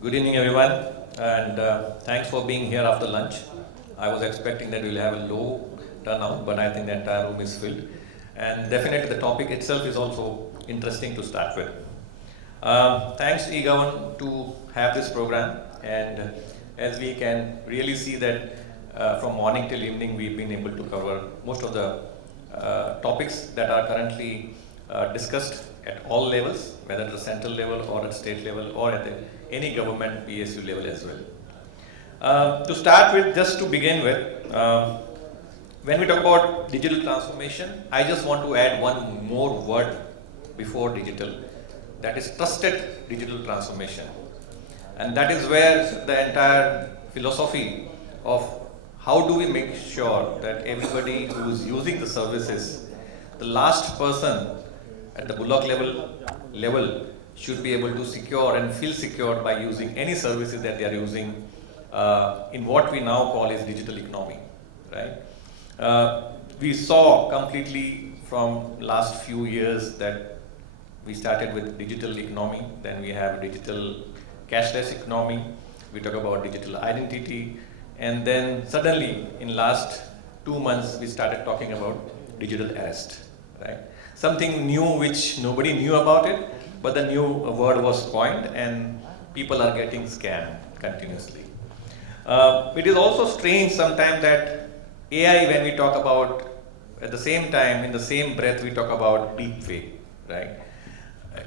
Good evening, everyone, and thanks for being here after lunch. I was expecting that we'll have a low turnout, but I think the entire room is filled. And definitely the topic itself is also interesting to start with. Thanks to eGovern to have this program, and as we can really see that from morning till evening, we've been able to cover most of the topics that are currently discussed at all levels, whether at the central level or at state level or at any government PSU level as well. To start with, just to begin with, when we talk about digital transformation, I just want to add one more word before digital, that is trusted digital transformation. And that is where the entire philosophy of how do we make sure that everybody who is using the services, the last person at the bullock level should be able to secure and feel secured by using any services that they are using in what we now call is digital economy, right? We saw completely from last few years that we started with digital economy, then we have digital cashless economy, we talk about digital identity, and then suddenly in last 2 months we started talking about digital arrest, right? Something new which nobody knew about it, but the new word was coined and people are getting scammed continuously. It is also strange sometimes that AI, when we talk about, at the same time, in the same breath, we talk about deep fake, right?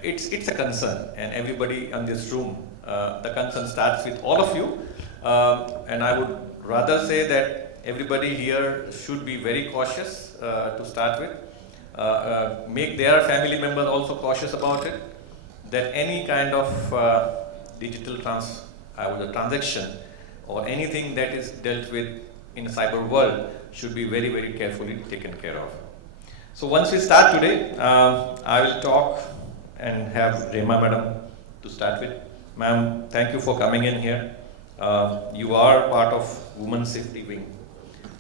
It's a concern, and everybody in this room, the concern starts with all of you, and I would rather say that everybody here should be very cautious to start with. Make their family members also cautious about it, that any kind of digital transaction or anything that is dealt with in the cyber world should be very, very carefully taken care of. So once we start today, I will talk and have Rema madam to start with. Ma'am, thank you for coming in here. You are part of Women's Safety Wing,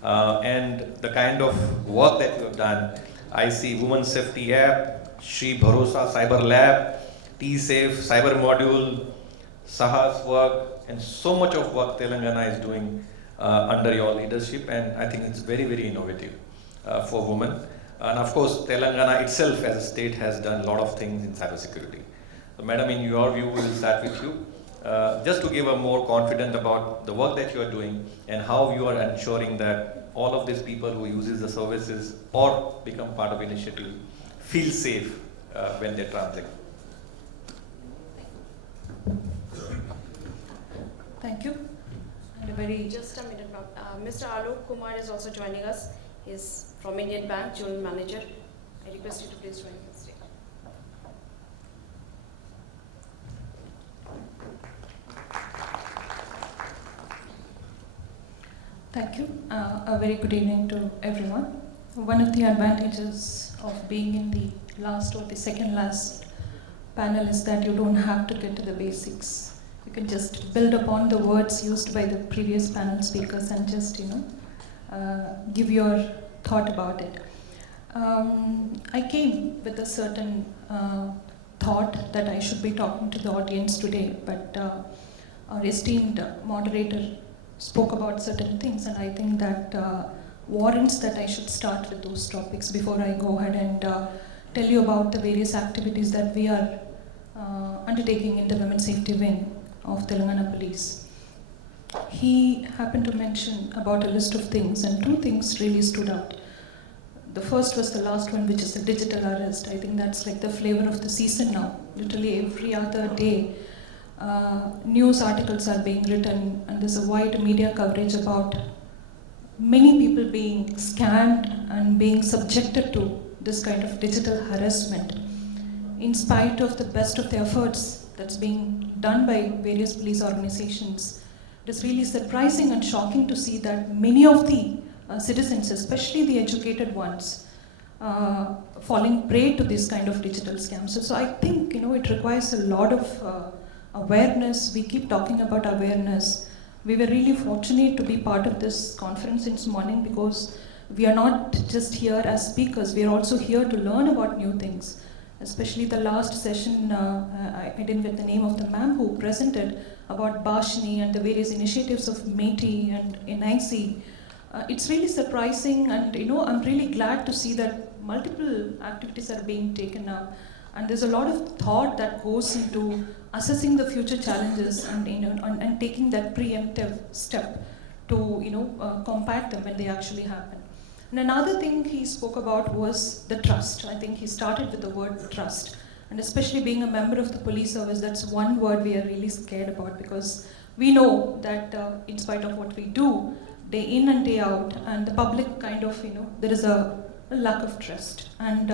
and the kind of work that you have done, I see Women's Safety App, Shri Bharosa Cyber Lab, T-Safe, Cyber Module, Saha's work, and so much of work Telangana is doing under your leadership, and I think it's very, very innovative for women. And of course, Telangana itself as a state has done a lot of things in cybersecurity. So madam, in your view, we will start with you. Just to give a more confident about the work that you are doing and how you are ensuring that all of these people who uses the services or become part of initiative feel safe when they transact. Thank you. And just a minute, ma'am. Mr. Alok Kumar is also joining us. He's from Indian Bank, General Manager. I request you to please join us. Thank you. A very good evening to everyone. One of the advantages of being in the last or the second last panel is that you don't have to get to the basics. You can just build upon the words used by the previous panel speakers and just, give your thought about it. I came with a certain thought that I should be talking to the audience today, but our esteemed moderator spoke about certain things, and I think that warrants that I should start with those topics before I go ahead and tell you about the various activities that we are undertaking in the Women's Safety Wing of Telangana Police. He happened to mention about a list of things, and two things really stood out. The first was the last one, which is the digital arrest. I think that's like the flavor of the season now. Literally every other day, news articles are being written, and there's a wide media coverage about many people being scammed and being subjected to this kind of digital harassment. In spite of the best of the efforts that's being done by various police organizations, it is really surprising and shocking to see that many of the citizens, especially the educated ones, falling prey to this kind of digital scams. So I think it requires a lot of awareness. We keep talking about awareness. We were really fortunate to be part of this conference this morning because we are not just here as speakers, we are also here to learn about new things. especially the last session, I didn't get the name of the ma'am who presented about Bashni and the various initiatives of MeitY and NIC. It's really surprising, and I'm really glad to see that multiple activities are being taken up, and there's a lot of thought that goes into assessing the future challenges and and taking that preemptive step to combat them when they actually happen. And another thing he spoke about was the trust. I think he started with the word trust. And especially being a member of the police service, that's one word we are really scared about, because we know that in spite of what we do, day in and day out, and the public kind of, there is a lack of trust. And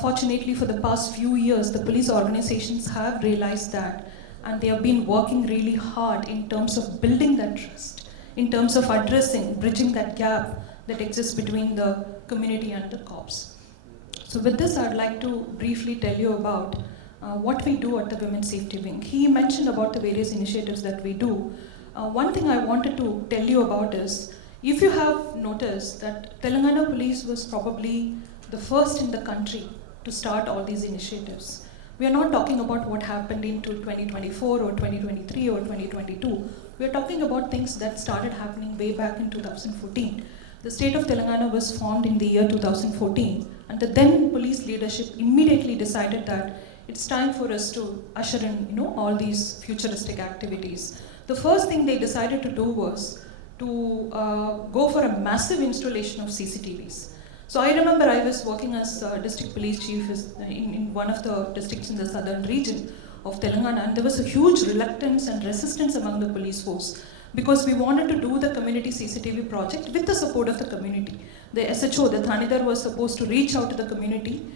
fortunately for the past few years, the police organizations have realized that, and they have been working really hard in terms of building that trust, in terms of addressing, bridging that gap that exists between the community and the cops. So with this, I'd like to briefly tell you about what we do at the Women's Safety Wing. He mentioned about the various initiatives that we do. One thing I wanted to tell you about is, if you have noticed that Telangana Police was probably the first in the country to start all these initiatives. We are not talking about what happened into 2024 or 2023 or 2022. We are talking about things that started happening way back in 2014. The state of Telangana was formed in the year 2014, and the then police leadership immediately decided that it's time for us to usher in, all these futuristic activities. The first thing they decided to do was to go for a massive installation of CCTVs. So I remember I was working as district police chief in one of the districts in the southern region of Telangana, and there was a huge reluctance and resistance among the police force, because we wanted to do the community CCTV project with the support of the community. The SHO, the Thanidar, was supposed to reach out to the community,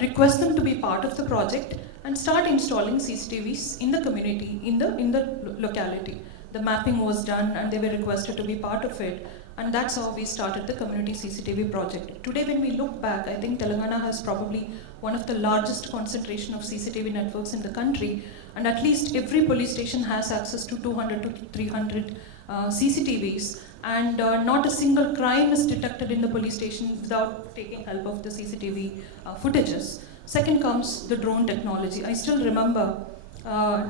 request them to be part of the project, and start installing CCTVs in the community, in the locality. The mapping was done, and they were requested to be part of it, and that's how we started the community CCTV project. Today, when we look back, I think Telangana has probably one of the largest concentration of CCTV networks in the country, and at least every police station has access to 200 to 300 CCTVs, and not a single crime is detected in the police station without taking help of the CCTV footages. Second comes the drone technology. I still remember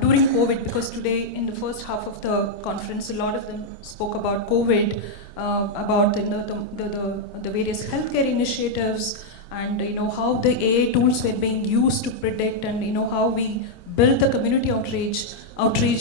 during COVID, because today in the first half of the conference, a lot of them spoke about COVID, about the various healthcare initiatives, and how the AI tools were being used to predict, and how we built the community outreach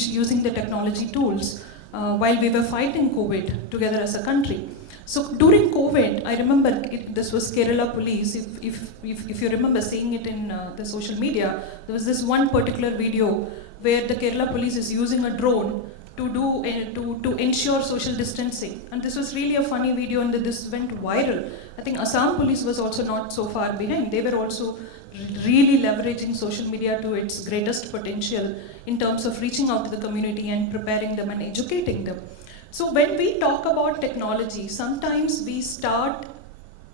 using the technology tools while we were fighting COVID together as a country. So during COVID, I remember this was Kerala police. If you remember seeing it in the social media, there was this one particular video where the Kerala police is using a drone to ensure social distancing. And this was really a funny video, and this went viral. I think Assam police was also not so far behind. They were also really leveraging social media to its greatest potential in terms of reaching out to the community and preparing them and educating them. So when we talk about technology, sometimes we start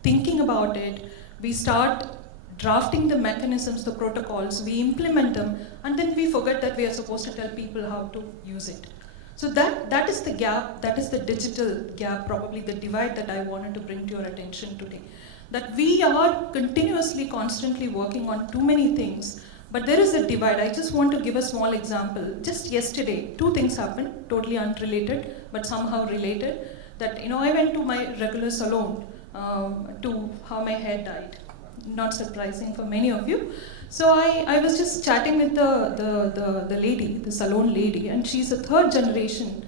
thinking about it, we start drafting the mechanisms, the protocols, we implement them, and then we forget that we are supposed to tell people how to use it. So that is the gap, that is the digital gap, probably the divide that I wanted to bring to your attention today. That we are continuously, constantly working on too many things, but there is a divide. I just want to give a small example. Just yesterday, two things happened, totally unrelated, but somehow related. That I went to my regular salon to have my hair dyed. Not surprising for many of you. So I was just chatting with the lady, the salon lady, and she's a third generation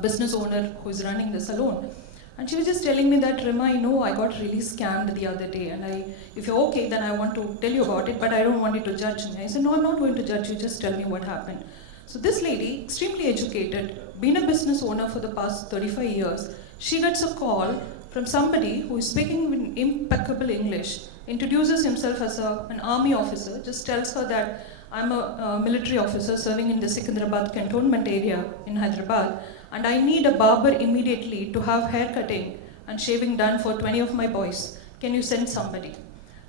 business owner who is running the salon. And she was just telling me that, Rema, I got really scammed the other day, and if you're okay, then I want to tell you about it, but I don't want you to judge me. I said, no, I'm not going to judge you, just tell me what happened. So this lady, extremely educated, been a business owner for the past 35 years, she gets a call from somebody who is speaking in impeccable English, introduces himself as an army officer, just tells her that I'm a military officer serving in the Secunderabad cantonment area in Hyderabad, and I need a barber immediately to have hair cutting and shaving done for 20 of my boys. Can you send somebody?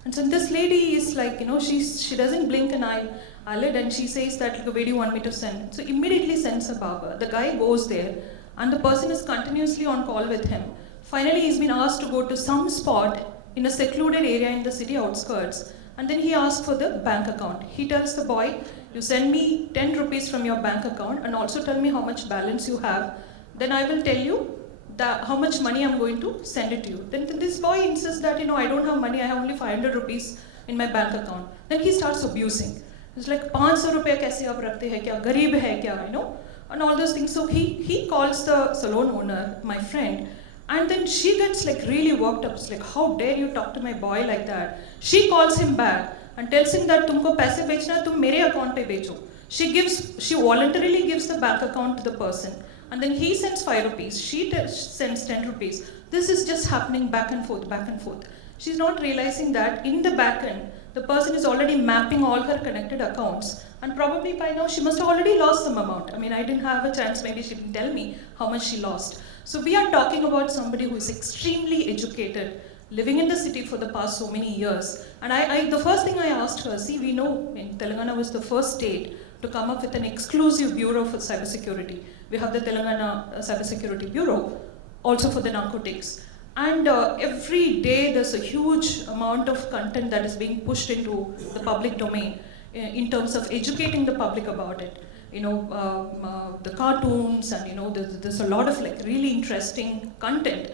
And so this lady is like, she doesn't blink an eyelid, and she says that, where do you want me to send? So immediately sends a barber. The guy goes there, and the person is continuously on call with him. Finally, he's been asked to go to some spot in a secluded area in the city outskirts, And then he asks for the bank account. He tells the boy, you send me 10 rupees from your bank account and also tell me how much balance you have. Then I will tell you how much money I'm going to send it to you. Then this boy insists that, I don't have money, I have only 500 rupees in my bank account. Then he starts abusing. It's like, 500 rupees kaise aap rakhte hai kya, gareeb hai kya, and all those things. So he calls the salon owner, my friend, and then she gets like really worked up. It's like, how dare you talk to my boy like that? She calls him back and tells him that tumko paise bechna hai, tum mere account pe becho. She voluntarily gives the bank account to the person. And then he sends 5 rupees, she sends 10 rupees. This is just happening back and forth, back and forth. She's not realizing that in the back end, the person is already mapping all her connected accounts. And probably by now, she must have already lost some amount. I mean, I didn't have a chance, maybe she didn't tell me how much she lost. So we are talking about somebody who is extremely educated, living in the city for the past so many years. And the first thing I asked her, see, we know Telangana was the first state to come up with an exclusive bureau for cybersecurity. We have the Telangana Cybersecurity Bureau, also for the narcotics. And every day there's a huge amount of content that is being pushed into the public domain in terms of educating the public about it. The cartoons and there's a lot of like really interesting content.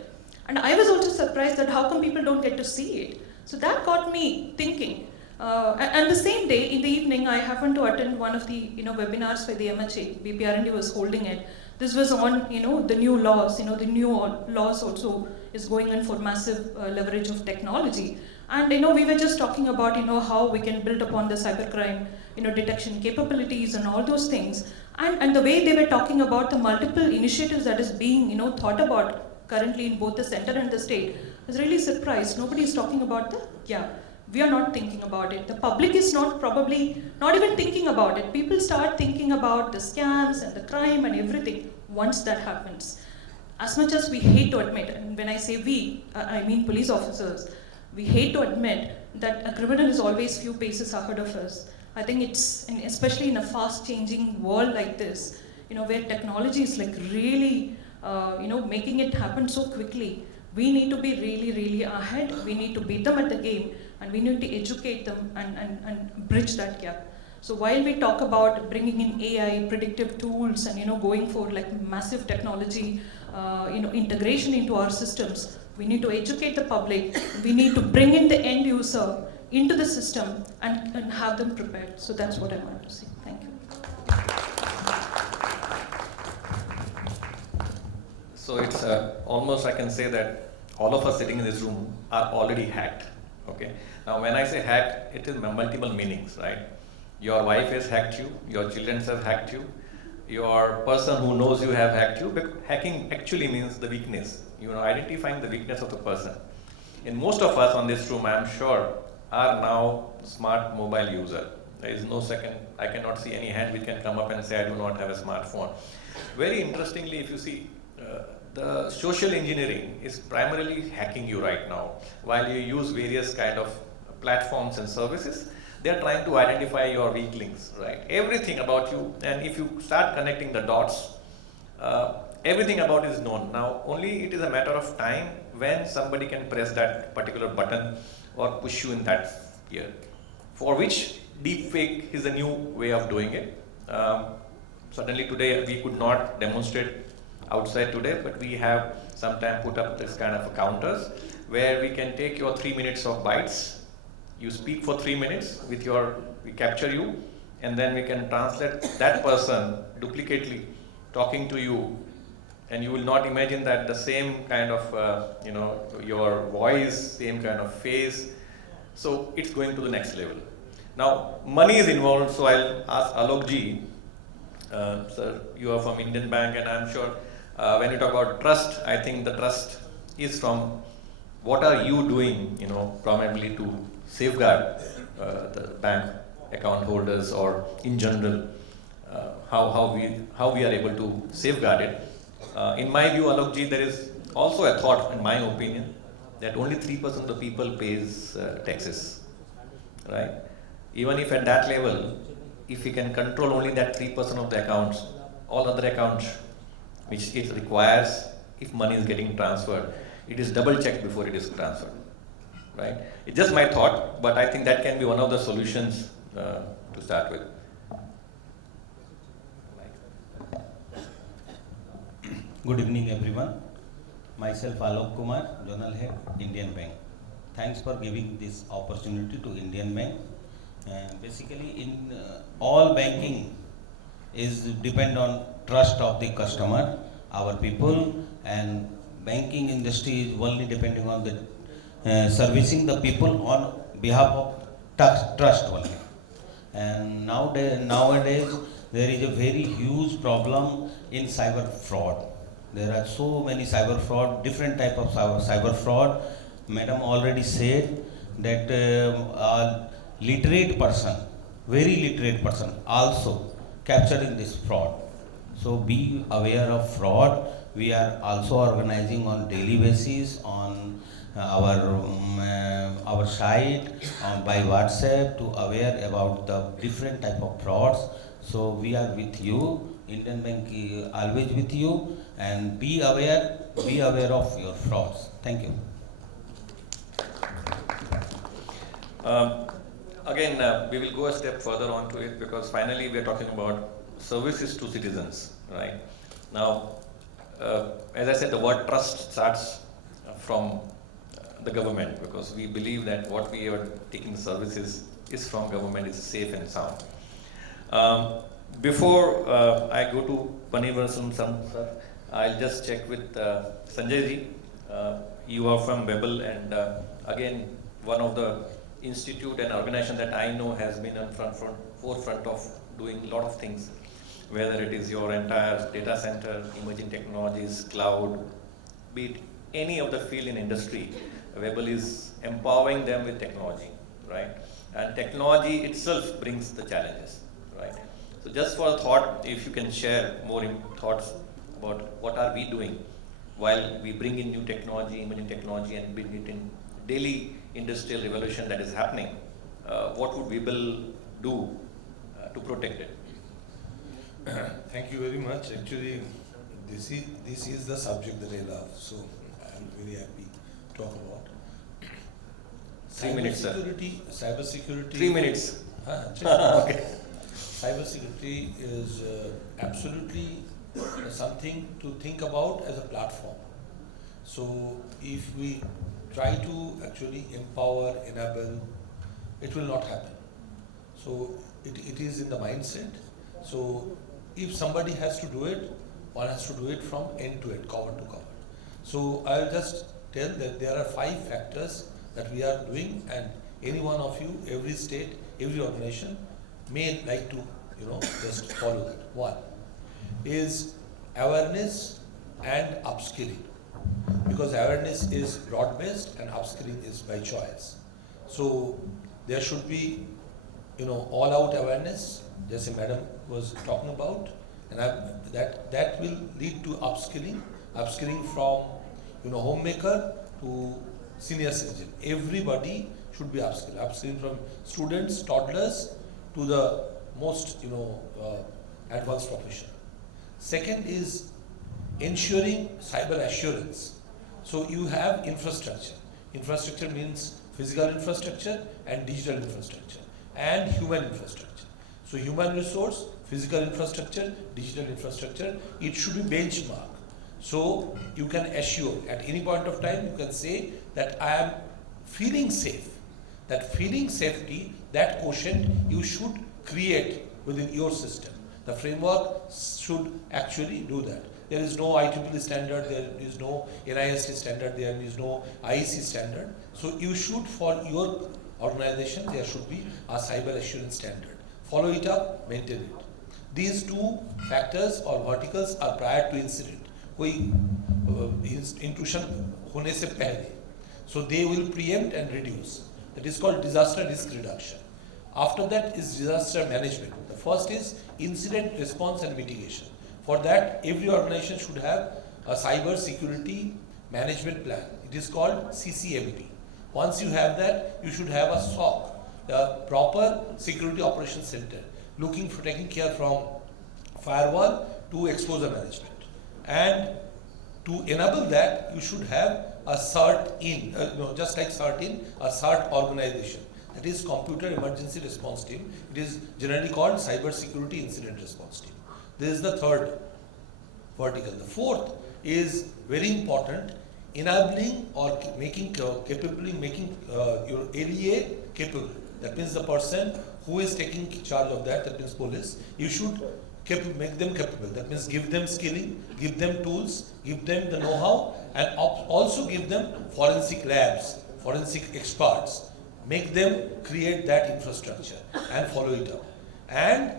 And I was also surprised that how come people don't get to see it. So that got me thinking. And the same day, in the evening, I happened to attend one of the webinars by the MHA. BPR&D was holding it. This was on the new laws. The new laws also is going in for massive leverage of technology. And we were just talking about how we can build upon the cybercrime detection capabilities and all those things. And the way they were talking about the multiple initiatives that is being thought about currently in both the center and the state, I was really surprised. Nobody is talking about the gap. We are not thinking about it. The public is probably not even thinking about it. People start thinking about the scams and the crime and everything once that happens. As much as we hate to admit, and when I say we, I mean police officers, we hate to admit that a criminal is always few paces ahead of us. I think it's, especially in a fast-changing world like this, where technology is like really, making it happen so quickly, we need to be really, really ahead. We need to beat them at the game. And we need to educate them and bridge that gap. So while we talk about bringing in AI, predictive tools, and going for like massive technology, integration into our systems, we need to educate the public. We need to bring in the end user into the system and have them prepared. So that's what I wanted to say. Thank you. So it's almost, I can say that all of us sitting in this room are already hacked. Okay. Now, when I say hacked, it is multiple meanings, right? Your wife has hacked you, your children have hacked you, your person who knows you have hacked you. But hacking actually means the weakness. Identifying the weakness of the person. And most of us on this room, I am sure, are now smart mobile user. There is no second, I cannot see any hand which can come up and say I do not have a smartphone. Very interestingly, if you see, the social engineering is primarily hacking you right now. While you use various kind of platforms and services, they are trying to identify your weak links, right? Everything about you, and if you start connecting the dots, everything about it is known. Now, only it is a matter of time when somebody can press that particular button or push you in that sphere, for which deepfake is a new way of doing it. Certainly today we could not demonstrate outside today, but we have sometime put up this kind of counters where we can take your 3 minutes of bytes, you speak for 3 minutes with we capture you, and then we can translate that person duplicately talking to you, and you will not imagine that the same kind of, your voice, same kind of face. So it's going to the next level. Now, money is involved, so I'll ask Alok ji. Sir, you are from Indian Bank, and I'm sure when you talk about trust, I think the trust is from what are you doing, probably to safeguard the bank account holders, or in general, how we are able to safeguard it. In my view, Alok ji, there is also a thought, in my opinion, that only 3% of the people pays taxes, right? Even if at that level, if we can control only that 3% of the accounts, all other accounts which it requires, if money is getting transferred, it is double checked before it is transferred. right? It's just my thought, but I think that can be one of the solutions to start with. Good evening, everyone. Myself, Alok Kumar, Zonal Head, Indian Bank. Thanks for giving this opportunity to Indian Bank. Basically, in all banking is depend on trust of the customer, our people, and banking industry is only depending on the servicing the people on behalf of trust only. And nowadays there is a very huge problem in cyber fraud. There are so many cyber fraud, different type of cyber fraud. Madam already said that a literate person, very literate person also captured in this fraud. So be aware of fraud. We are also organizing on daily basis on our site by WhatsApp to aware about the different type of frauds. So we are with you. Indian Bank is always with you, and be aware of your frauds. Thank you. Again, we will go a step further on to it, because finally we are talking about services to citizens, right? Now, as I said, the word trust starts from the government, because we believe that what we are taking services is from government is safe and sound. Before I go to Panneerselvam sir, I'll just check with Sanjay ji. You are from 𝐓𝐫𝐚𝐽, and again, one of the institute and organization that I know has been on forefront of doing a lot of things, whether it is your entire data center, emerging technologies, cloud, be it any of the field in industry, 𝐓𝐵L is empowering them with technology, right? And technology itself brings the challenges, right? So just for a thought, if you can share more thoughts about what are we doing while we bring in new technology, emerging technology, and bring it in daily industrial revolution that is happening, what would 𝐓𝐵L do to protect it? Thank you very much. Actually, this is the subject that I love, so I'm very happy to talk about. 3 minutes, sir. Cybersecurity. 3 minutes. Okay. Cybersecurity is absolutely something to think about as a platform. So if we try to actually empower, enable, it will not happen. So it is in the mindset. So if somebody has to do it, one has to do it from end to end, cover to cover. So I'll just tell that there are 5 factors that we are doing, and any one of you, every state, every organization may like to, just follow that. One is awareness and upskilling, because awareness is broad-based and upskilling is by choice. So there should be, all-out awareness, just as Madam was talking about, and that will lead to upskilling from, homemaker to senior citizen. Everybody should be upskilling from students, toddlers to the most, advanced professional. Second is ensuring cyber assurance. So you have infrastructure. Infrastructure means physical infrastructure and digital infrastructure and human infrastructure. So human resource, physical infrastructure, digital infrastructure, it should be benchmark. So you can assure at any point of time, you can say that I am feeling safe. That feeling safety, that quotient you should create within your system. The framework should actually do that. There is no IEEE standard, there is no NIST standard, there is no IEC standard. So you should, for your organization, there should be a cyber assurance standard. Follow it up, maintain it. These 2 factors or verticals are prior to incident. कोई intrusion होने से पहले. So they will preempt and reduce. That is called disaster risk reduction. After that is disaster management. The first is incident response and mitigation. For that, every organization should have a cyber security management plan. It is called CCMP. Once you have that, you should have a SOC, the proper security operations center, taking care from firewall to exposure management. And to enable that, you should have a CERT in, just like CERT in, a CERT organization. That is Computer Emergency Response Team. It is generally called Cyber Security Incident Response Team. This is the third vertical. The fourth is very important, enabling or making your LEA capable. That means the person who is taking charge of that, that means police, you should make them capable. That means give them skilling, give them tools, give them the know-how, and also give them forensic labs, forensic experts. Make them create that infrastructure and follow it up. And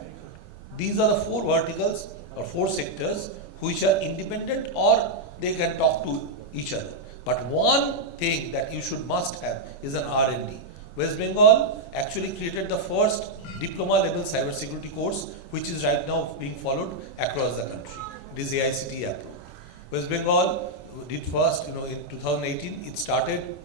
these are the four verticals or four sectors which are independent or they can talk to each other. But one thing that you must have is an R&D. West Bengal actually created the first diploma level cybersecurity course, which is right now being followed across the country. It is AICTE approved. West Bengal did first, in 2018, it started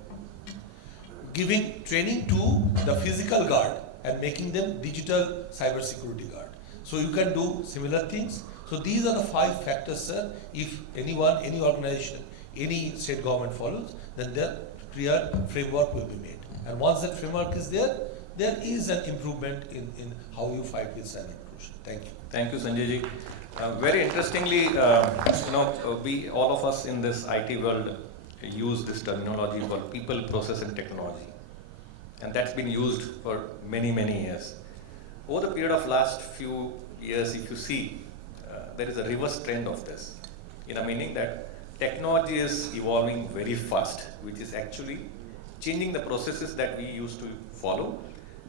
giving training to the physical guard and making them digital cybersecurity guard. So you can do similar things. So these are the 5 factors, sir. If anyone, any organization, any state government follows, then their clear framework will be made. And once that framework is there, there is an improvement in how you fight with cyber intrusion. Thank you. Thank you, Sanjay ji. Very interestingly, we all of us in this IT world use this terminology called people, process, and technology, and that's been used for many, many years. Over the period of last few years, if you see, there is a reverse trend of this, in a meaning that technology is evolving very fast, which is actually changing the processes that we used to follow,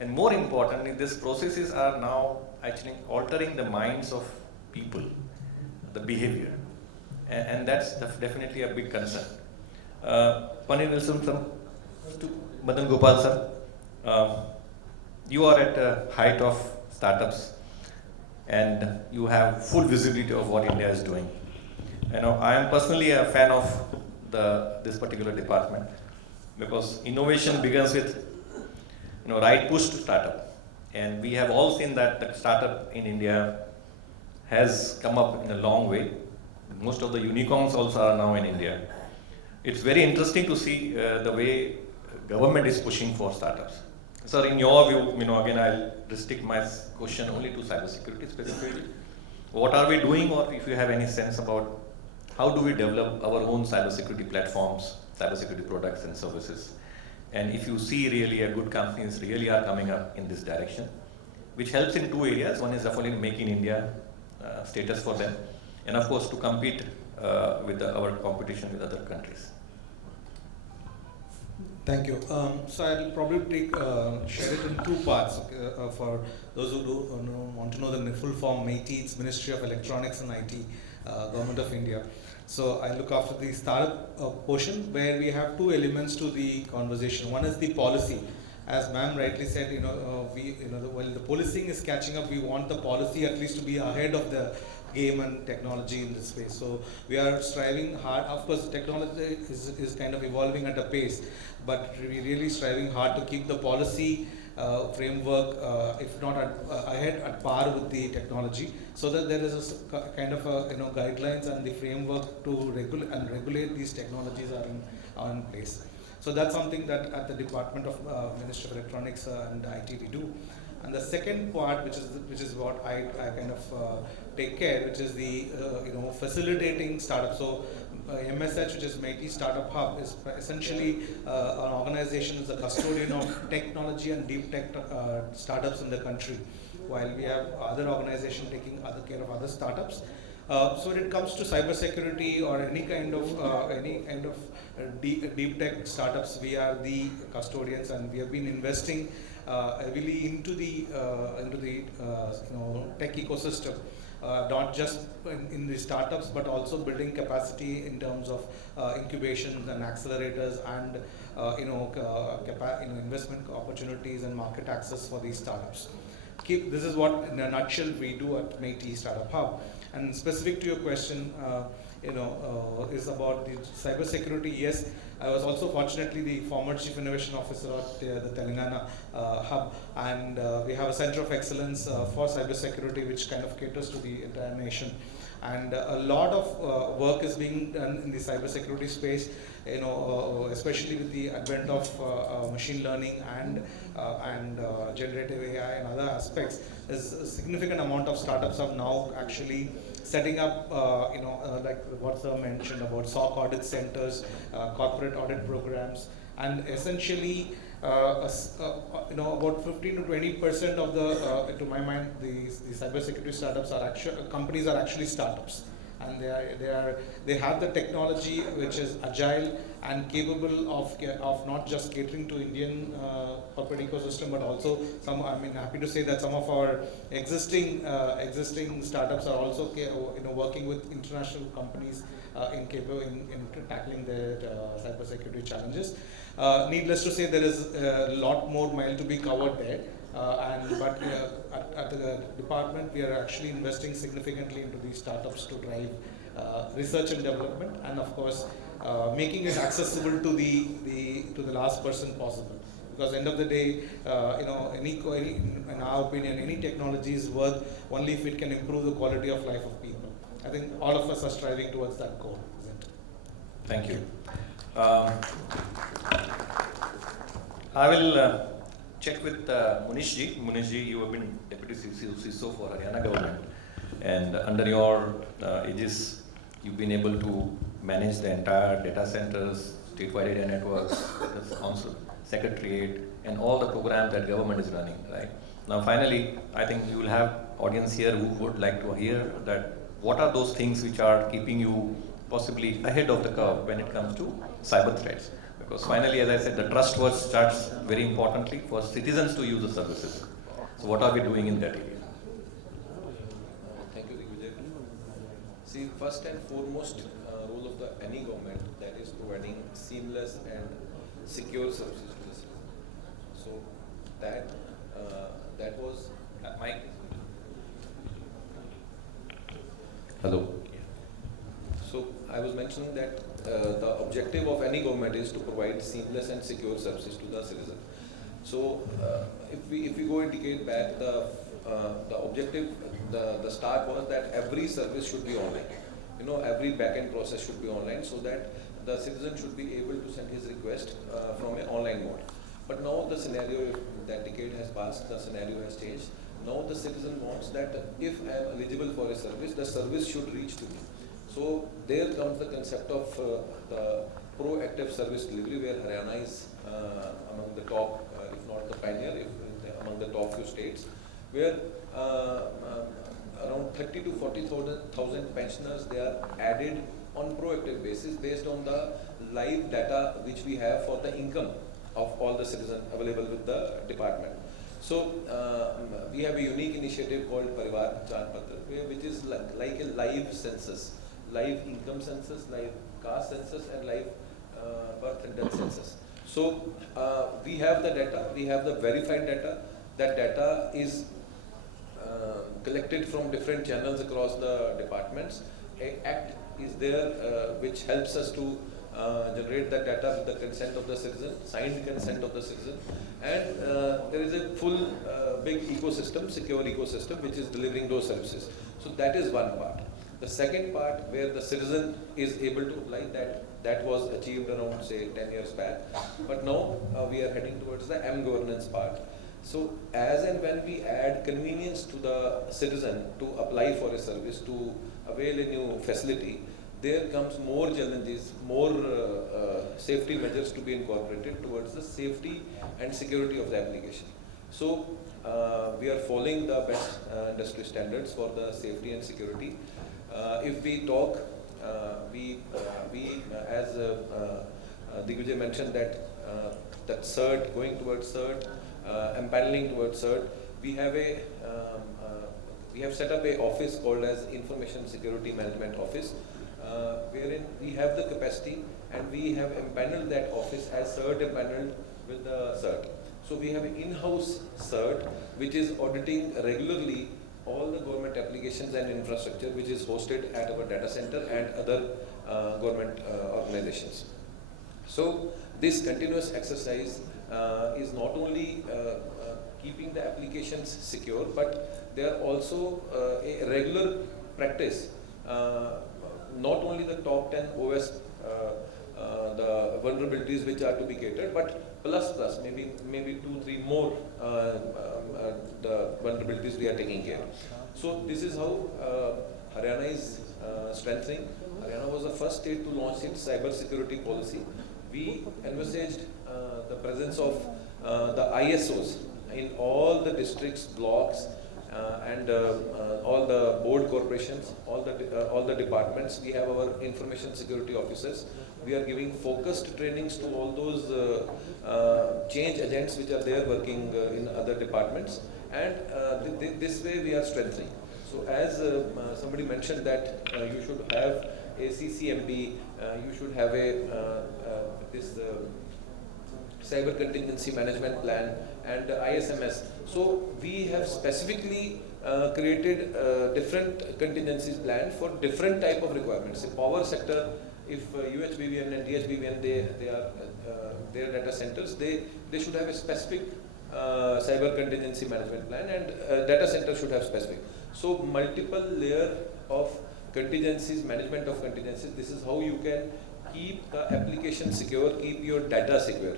and more importantly, these processes are now actually altering the minds of people, the behavior, and that's definitely a big concern. Panneerselvam sir, to Madanagopal sir, you are at the height of startups and you have full visibility of what India is doing. I am personally a fan of this particular department because innovation begins with right push to startup, and we have all seen that the startup in India has come up in a long way. Most of the unicorns also are now in India. It's very interesting to see the way government is pushing for startups. Sir, in your view, again, I'll restrict my question only to cybersecurity specifically. What are we doing, or if you have any sense about how do we develop our own cybersecurity platforms, cybersecurity products and services? And if you see really a good companies really are coming up in this direction, which helps in 2 areas. One is definitely Make in India status for them, and of course to compete with our competition with other countries. Thank you. So I'll probably share it in 2 parts for those who want to know the full form. MeitY, it's Ministry of Electronics and IT, Government of India. So I look after the startup portion where we have 2 elements to the conversation. One is the policy. As ma'am rightly said, while the policing is catching up, we want the policy at least to be ahead of the game and technology in this space. So we are striving hard. Of course, technology is kind of evolving at a pace, but we're really striving hard to keep the policy framework, if not ahead, at par with the technology, so that there is a kind of guidelines and the framework to regulate these technologies are in place. So that's something that at the Department of Ministry of Electronics and IT we do. And the second part, which is what I kind of take care, which is the facilitating startups. So MSH, which is MeitY Startup Hub, is essentially an organization is a custodian of technology and deep tech startups in the country, while we have other organizations taking care of other startups. So when it comes to cybersecurity or any kind of deep tech startups, we are the custodians, and we have been investing heavily into the tech ecosystem, not just in the startups, but also building capacity in terms of incubations and accelerators and investment opportunities and market access for these startups. This is what, in a nutshell, we do at MeitY Startup Hub. And specific to your question, is about the cybersecurity. Yes, I was also fortunately the former Chief Innovation Officer at the Telangana hub, and we have a Center of Excellence for Cybersecurity which kind of caters to the entire nation. And a lot of work is being done in the cybersecurity space, especially with the advent of machine learning and generative AI and other aspects. There's a significant amount of startups are now actually setting up, like what sir mentioned about SOC audit centers, corporate audit programs, and essentially, about 15 to 20% of the, to my mind, the cybersecurity startups are companies are actually startups, and they have the technology which is agile and capable of not just catering to Indian corporate ecosystem, but also happy to say that some of our existing startups are also working with international companies in tackling their cybersecurity challenges. Needless to say, there is a lot more mile to be covered there. But at the department, we are actually investing significantly into these startups to drive research and development, and of course, making it accessible to the last person possible. Because end of the day, in our opinion, any technology is worth only if it can improve the quality of life of people. I think all of us are striving towards that goal, isn't it? Thank you. I will check with Munish ji. Munish ji, you have been Deputy CISO for Haryana government, and under your aegis, you've been able to manage the entire data centers, statewide area networks, council, secretariat, and all the programs that government is running, right? Now finally, I think you will have audience here who would like to hear that what are those things which are keeping you possibly ahead of the curve when it comes to cyber threats? Because finally, as I said, the trust word starts very importantly for citizens to use the services. So what are we doing in that area? Thank you, Digvijaysinh. See, first and foremost role of any government, that is providing seamless and secure services to the citizen. So that was Mike. Hello. So I was mentioning that the objective of any government is to provide seamless and secure services to the citizen. So if we go a decade back, the objective, the start was that every service should be online. Every back-end process should be online, so that the citizen should be able to send his request from an online mode. But now the scenario, that decade has passed, the scenario has changed. Now the citizen wants that if I am eligible for a service, the service should reach to me. So there comes the concept of the proactive service delivery, where Haryana is among the top, if not the pioneer, among the top few states, where around 30 to 40,000 pensioners, they are added on proactive basis based on the live data which we have for the income of all the citizens available with the department. So we have a unique initiative called Parivar Chan Patra, which is like a live census, live income census, live caste census, and live birth and death census. So we have the data, we have the verified data. That data is collected from different channels across the departments. An act is there which helps us to generate that data with the consent of the citizen, signed consent of the citizen, and there is a full big ecosystem, secure ecosystem, which is delivering those services. So that is one part. The second part, where the citizen is able to apply, that was achieved around, say, 10 years back. But now we are heading towards the M-governance part. So as and when we add convenience to the citizen to apply for a service, to avail a new facility, there comes more challenges, more safety measures to be incorporated towards the safety and security of the application. So we are following the best industry standards for the safety and security. If we talk, as Digvijay mentioned, that CERT, going towards CERT, empaneling towards CERT, we have set up a office called as Information Security Management Office, wherein we have the capacity and we have empaneled that office as CERT empaneled with the CERT. So we have an in-house CERT which is auditing regularly all the government applications and infrastructure which is hosted at our data center and other government organizations. So this continuous exercise is not only keeping the applications secure, but they are also a regular practice. Not only the top 10 OS, the vulnerabilities which are to be catered, but plus maybe 2-3 more the vulnerabilities we are taking care. So this is how Haryana is strengthening. Haryana was the first state to launch its cyber security policy. We envisaged the presence of the ISOs in all the districts, blocks, and all the board corporations, all the departments. We have our information security officers. We are giving focused trainings to all those change agents which are there working in other departments, and this way we are strengthening. So as somebody mentioned that you should have a CCMP, you should have a this cyber contingency management plan and ISMS. So we have specifically created different contingencies plan for different type of requirements. The power sector, if UHBVN and DHBVN, they are their data centers, they should have a specific cyber contingency management plan, and data center should have specific. So multiple layer of contingencies, management of contingencies. This is how you can keep the application secure, keep your data secure.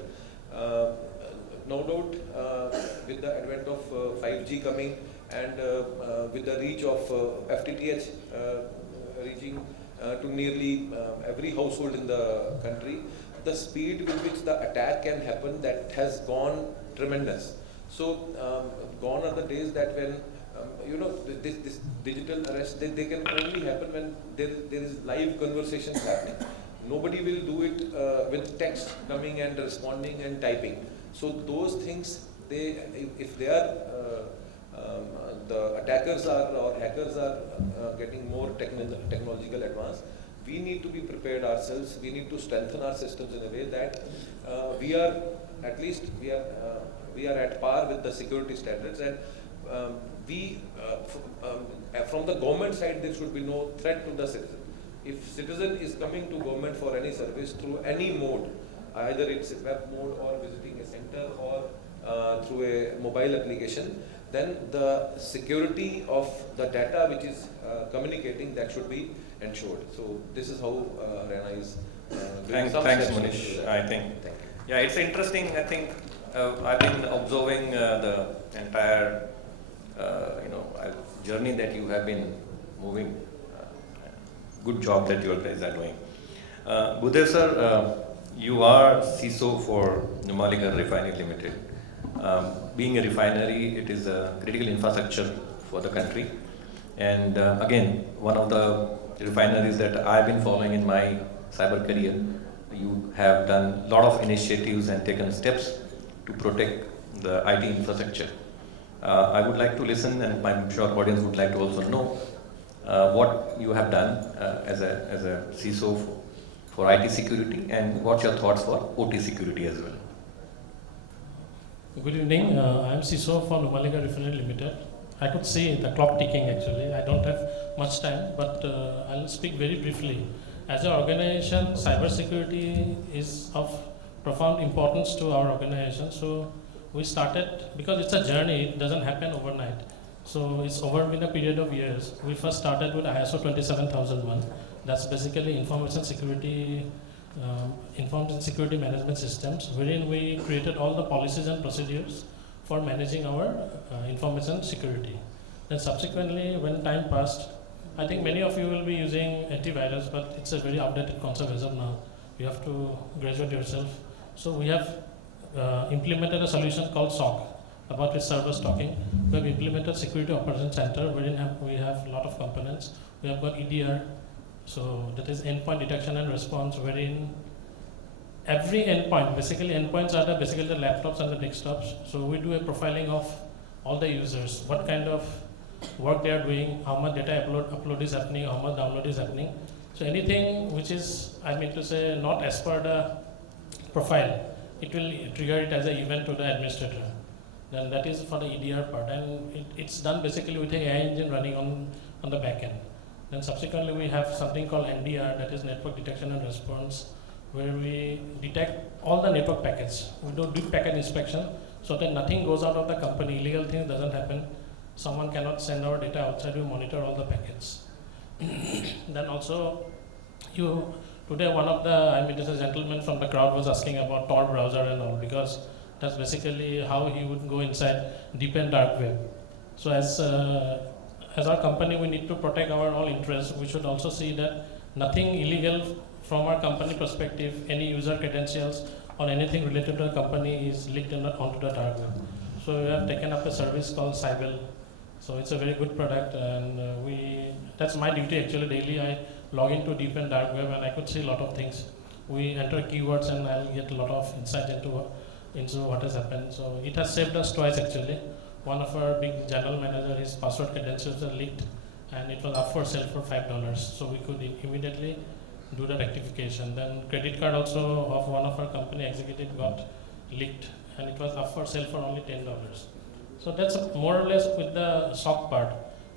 No doubt, with the advent of 5G coming and with the reach of FTTH reaching to nearly every household in the country, the speed with which the attack can happen, that has gone tremendous. So gone are the days that when this digital arrest, they can only happen when there is live conversations happening. Nobody will do it with text coming and responding and typing. So those things, if they are the attackers are or hackers are getting more technological advanced, we need to be prepared ourselves. We need to strengthen our systems in a way that we are at par with the security standards, and from the government side, there should be no threat to the citizen. If citizen is coming to government for any service through any mode, either it's a web mode or visiting a center or through a mobile application, then the security of the data which is communicating, that should be ensured. So this is how Haryana is doing some Thanks, steps Munish. into I think. Thank you. Yeah, it's interesting. I think I've been observing the entire journey that you have been moving. Good job that you guys are doing. Bhudev sir, you are CISO for Numaligarh Refinery Limited. Being a refinery, it is a critical infrastructure for the country. And again, one of the refineries that I've been following in my cyber career, you have done a lot of initiatives and taken steps to protect the IT infrastructure. I would like to listen, and I'm sure audience would like to also know what you have done as a CISO for IT security, and what's your thoughts for OT security as well. Good evening. I am CISO for Numaligarh Refinery Limited. I could see the clock ticking actually. I don't have much time, but I'll speak very briefly. As an organization, cyber security is of profound importance to our organization. So we started, because it's a journey, it doesn't happen overnight. So it's over in a period of years. We first started with ISO 27001. That's basically information security management systems, wherein we created all the policies and procedures for managing our information security. Then subsequently, when time passed, I think many of you will be using antivirus, but it's a very outdated concept as of now. You have to graduate yourself. So we have implemented a solution called SOC, about which sir was talking. We have implemented Security Operations Center, wherein we have a lot of components. We have got EDR, so that is endpoint detection and response, wherein every endpoint, basically endpoints are basically the laptops and the desktops. So we do a profiling of all the users, what kind of work they are doing, how much data upload is happening, how much download is happening. So anything which is, I mean to say, not as per the profile, it will trigger it as an event to the administrator. Then that is for the EDR part, and it's done basically with an AI engine running on the back end. Then subsequently we have something called NDR, that is network detection and response, where we detect all the network packets. We do deep packet inspection so that nothing goes out of the company, illegal things doesn't happen. Someone cannot send our data outside, we monitor all the packets. Then also, today one of the, there's a gentleman from the crowd was asking about Tor browser and all, because that's basically how he would go inside deep and dark web. So as our company, we need to protect our all interests. We should also see that nothing illegal from our company perspective, any user credentials or anything related to the company is leaked onto the dark web. So we have taken up a service called Cybel. So it's a very good product, and that's my duty actually. Daily I log into deep and dark web and I could see a lot of things. We enter keywords and I'll get a lot of insight into what has happened. So it has saved us twice actually. One of our big general manager, his password credentials are leaked and it was up for sale for $5. So we could immediately do the rectification. Then credit card also of one of our company executive got leaked and it was up for sale for only $10. So that's more or less with the SOC part.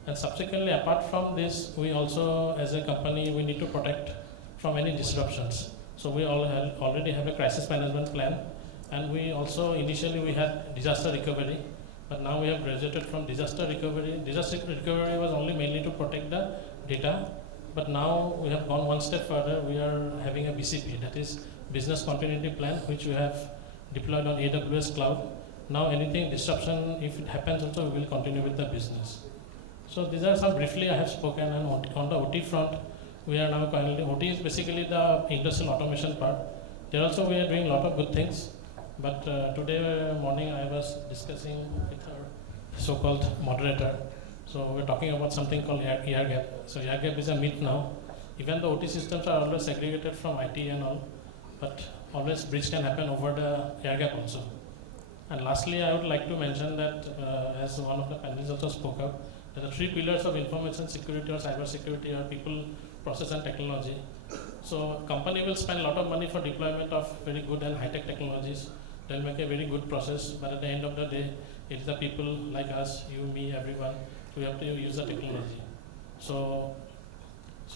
And subsequently, apart from this, we also, as a company, we need to protect from any disruptions. So we already have a crisis management plan, and we also, initially we had disaster recovery, but now we have graduated from disaster recovery. Disaster recovery was only mainly to protect the data, but now we have gone one step further. We are having a BCP, that is Business Continuity Plan, which we have deployed on AWS Cloud. Now anything disruption, if it happens also, we will continue with the business. So these are some briefly I have spoken, and on the OT front, we are now currently, OT is basically the industrial automation part. There also we are doing a lot of good things, but today morning I was discussing with our so-called moderator. So we're talking about something called air gap. So air gap is a myth now. Even the OT systems are always segregated from IT and all, but always breach can happen over the air gap also. And lastly, I would like to mention that as one of the panelists also spoke up, there are 3 pillars of information security or cyber security are people, process and technology. So company will spend a lot of money for deployment of very good and high-tech technologies. They'll make a very good process, but at the end of the day, it's the people like us, you, me, everyone, we have to use the technology. So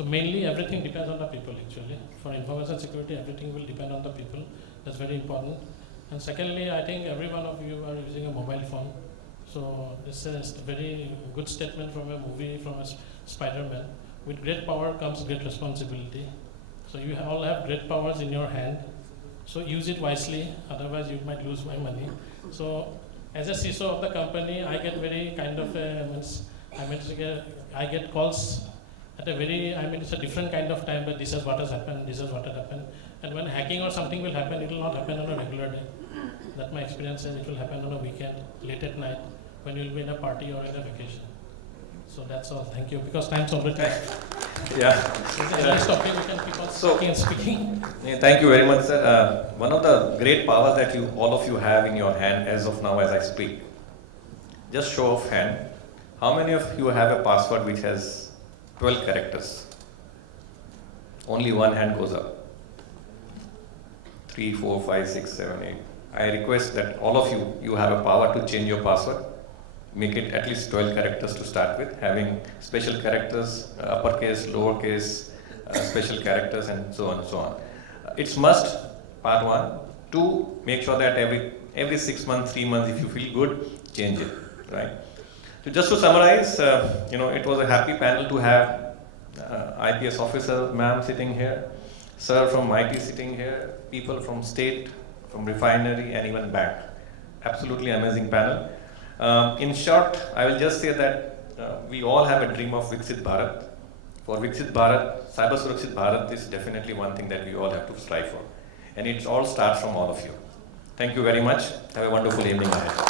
mainly everything depends on the people actually. For information security, everything will depend on the people. That's very important. And secondly, I think every one of you are using a mobile phone. So this is a very good statement from a movie, from a Spider-Man. With great power comes great responsibility. So you all have great powers in your hand. So use it wisely, otherwise you might lose my money. So as a CISO of the company, I get very kind of I get calls at a very, it's a different kind of time, but this is what has happened, this is what has happened. And when hacking or something will happen, it will not happen on a regular day. That's my experience, and it will happen on a weekend, late at night, when you will be in a party or in a vacation. So that's all. Thank you. Because time's already. Yeah. Next topic, we can keep on speaking and speaking. Yeah, thank you very much, sir. One of the great powers that all of you have in your hand as of now as I speak. Just show of hand. How many of you have a password which has 12 characters? Only one hand goes up. 3, 4, 5, 6, 7, 8. I request that all of you have a power to change your password. Make it at least 12 characters to start with, having special characters, uppercase, lowercase, special characters, and so on and so on. It's must, part 1. 2, make sure that every 6 months, 3 months, if you feel good, change it, right? So just to summarize, it was a happy panel to have IPS officer, ma'am sitting here, sir from MeitY sitting here, people from state, from refinery, and even bank. Absolutely amazing panel. In short, I will just say that we all have a dream of Viksit Bharat. For Viksit Bharat, Cyber Surakshit Bharat is definitely one thing that we all have to strive for. And it all starts from all of you. Thank you very much. Have a wonderful evening ahead.